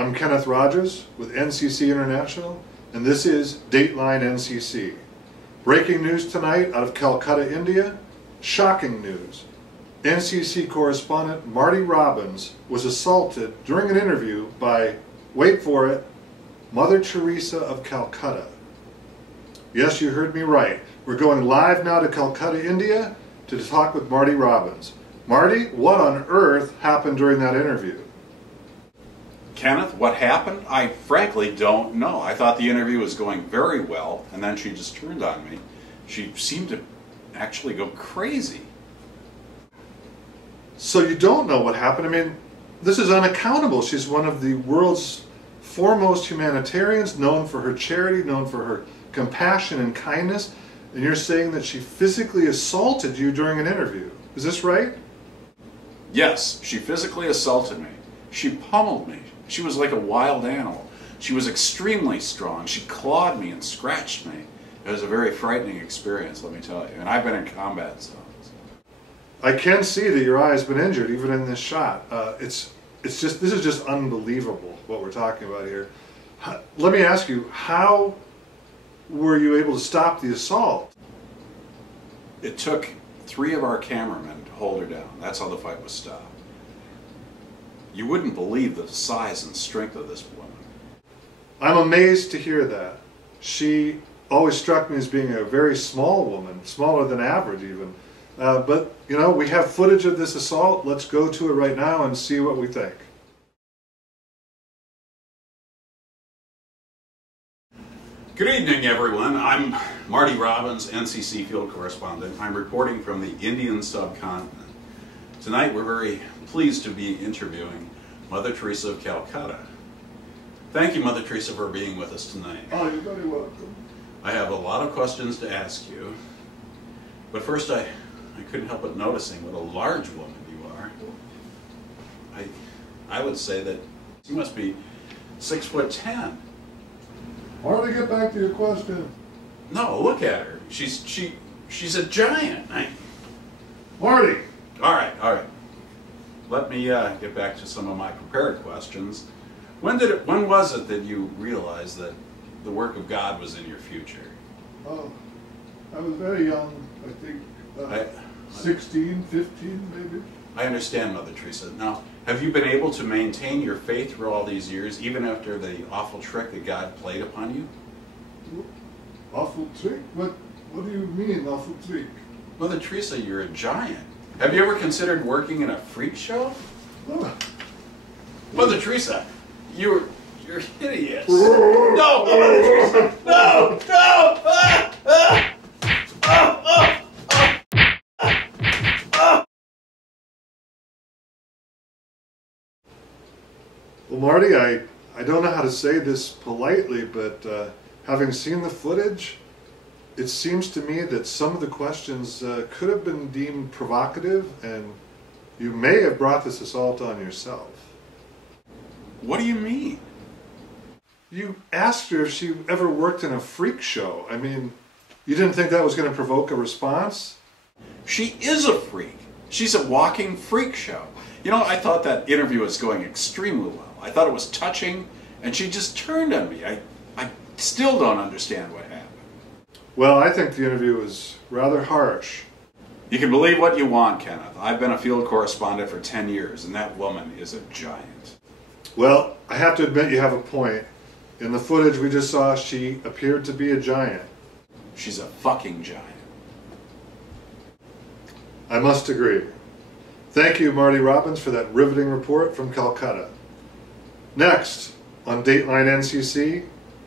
I'm Kenneth Rogers with NCC International, and this is Dateline NCC. Breaking news tonight out of Calcutta, India. Shocking news. NCC correspondent Marty Robbins was assaulted during an interview by, wait for it, Mother Teresa of Calcutta. Yes, you heard me right. We're going live now to Calcutta, India to talk with Marty Robbins. Marty, what on earth happened during that interview? Kenneth, what happened? I frankly don't know. I thought the interview was going very well, and then she just turned on me. She seemed to actually go crazy. So you don't know what happened? I mean, this is unaccountable. She's one of the world's foremost humanitarians, known for her charity, known for her compassion and kindness, and you're saying that she physically assaulted you during an interview. Is this right? Yes, she physically assaulted me. She pummeled me. She was like a wild animal. She was extremely strong. She clawed me and scratched me. It was a very frightening experience, let me tell you. And I've been in combat zones. I can see that your eye has been injured, even in this shot. This is just unbelievable what we're talking about here. Let me ask you, how were you able to stop the assault? It took 3 of our cameramen to hold her down. That's how the fight was stopped. You wouldn't believe the size and strength of this woman. I'm amazed to hear that. She always struck me as being a very small woman, smaller than average even. But, you know, we have footage of this assault. Let's go to it right now and see what we think. Good evening, everyone. I'm Marty Robbins, NCC field correspondent. I'm reporting from the Indian subcontinent. Tonight we're very pleased to be interviewing Mother Teresa of Calcutta. Thank you, Mother Teresa, for being with us tonight. Oh, you're very welcome. I have a lot of questions to ask you, but first I couldn't help but noticing what a large woman you are. I would say that you must be 6'10". Why don't we get back to your question? No, look at her. She's a giant. Marty! All right. Let me get back to some of my prepared questions. When was it that you realized that the work of God was in your future? Oh, I was very young, I think 16, 15 maybe. I understand, Mother Teresa. Now, have you been able to maintain your faith through all these years, even after the awful trick that God played upon you? Awful trick? What do you mean, awful trick? Mother Teresa, you're a giant. Have you ever considered working in a freak show? Oh. Mother Teresa, you're hideous. No, Mother Teresa, no! Well, Marty, I don't know how to say this politely, but having seen the footage, it seems to me that some of the questions could have been deemed provocative, and you may have brought this assault on yourself. What do you mean? You asked her if she ever worked in a freak show. I mean, you didn't think that was going to provoke a response? She is a freak. She's a walking freak show. You know, I thought that interview was going extremely well. I thought it was touching, and she just turned on me. I still don't understand what happened. Well, I think the interview was rather harsh. You can believe what you want, Kenneth. I've been a field correspondent for 10 years, and that woman is a giant. Well, I have to admit you have a point. In the footage we just saw, she appeared to be a giant. She's a fucking giant. I must agree. Thank you, Marty Robbins, for that riveting report from Calcutta. Next, on Dateline NCC,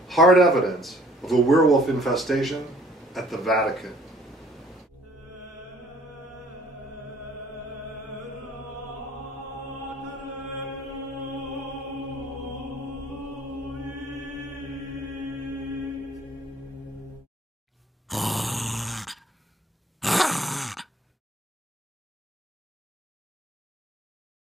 hard evidence of a werewolf infestation at the Vatican.